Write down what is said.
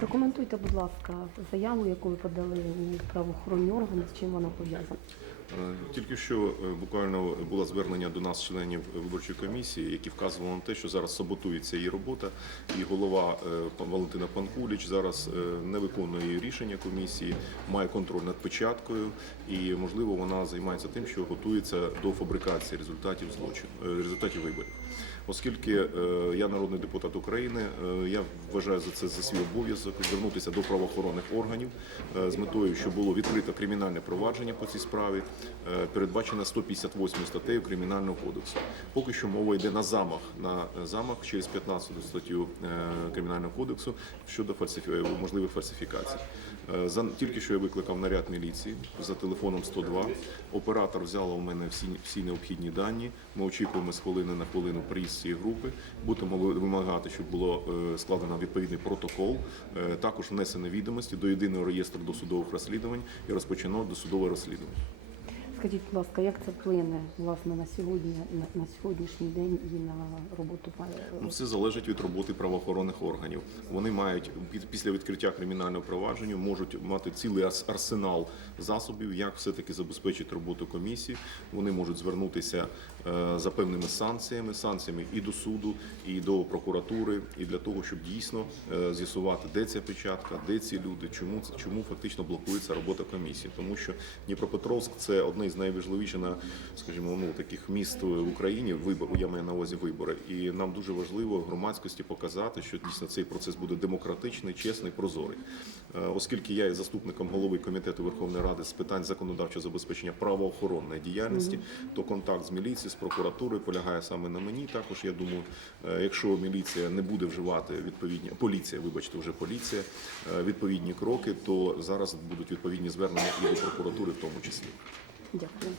Прокоментуйте, будь ласка, заяву, яку ви подали у правоохоронні органи, з чим вона пов'язана. Е, Тільки що е, буквально було звернення до нас, членів виборчої комісії, які вказували на те, що зараз саботується її робота, і голова е, Валентина Панкуліч зараз е, не виконує рішення комісії, має контроль над печаткою, і можливо вона займається тим, що готується до фабрикації результатів злочину, е, результатів виборів. Оскільки е, я народний депутат України, е, я вважаю за це за свій обов'язок звернутися до правоохоронних органів е, з метою, щоб було відкрито кримінальне провадження по цій справі, е, передбачено 158 статтею Кримінального кодексу. Поки що мова йде на замах на е, замах через 15 статтю е, Кримінального кодексу щодо можливих фальсифікацій. За тільки що я викликав наряд міліції за телефоном 102. Оператор взяла у мене всі всі необхідні дані. Ми очікуємо з хвилини на хвилину приїзд цієї групи. Будемо вимагати, щоб було складено відповідний протокол. Також внесено відомості до єдиного реєстру досудових розслідувань і розпочано досудове розслідування. Скажіть, будь ласка, як це вплине власне на сьогодні, на, на сьогоднішній день і на роботу Ну, все залежить від роботи правоохоронних органів. Вони мають під- після відкриття кримінального провадження можуть мати цілий арсенал засобів, як все-таки забезпечити роботу комісії. Вони можуть звернутися е, за певними санкціями, санкціями і до суду, і до прокуратури, і для того, щоб дійсно е, з'ясувати, де ця печатка, де ці люди, чому чому фактично блокується робота комісії. Тому що Дніпропетровськ це одне з найважливіших, на, скажімо, ну таких міст в Україні. Вибор я маю на увазі вибори, і нам дуже важливо громадськості показати, що дійсно цей процес буде демократичний, чесний, прозорий. Е, Оскільки я є заступником голови комітету Верховної Ради з питань законодавчого забезпечення правоохоронної діяльності, то контакт з міліцією, з прокуратурою полягає саме на мені. Також я думаю, е, якщо міліція не буде вживати відповідні поліція, вибачте, вже поліція, е, відповідні кроки, то зараз будуть відповідні звернення і до прокуратури, в тому числі. Дякую.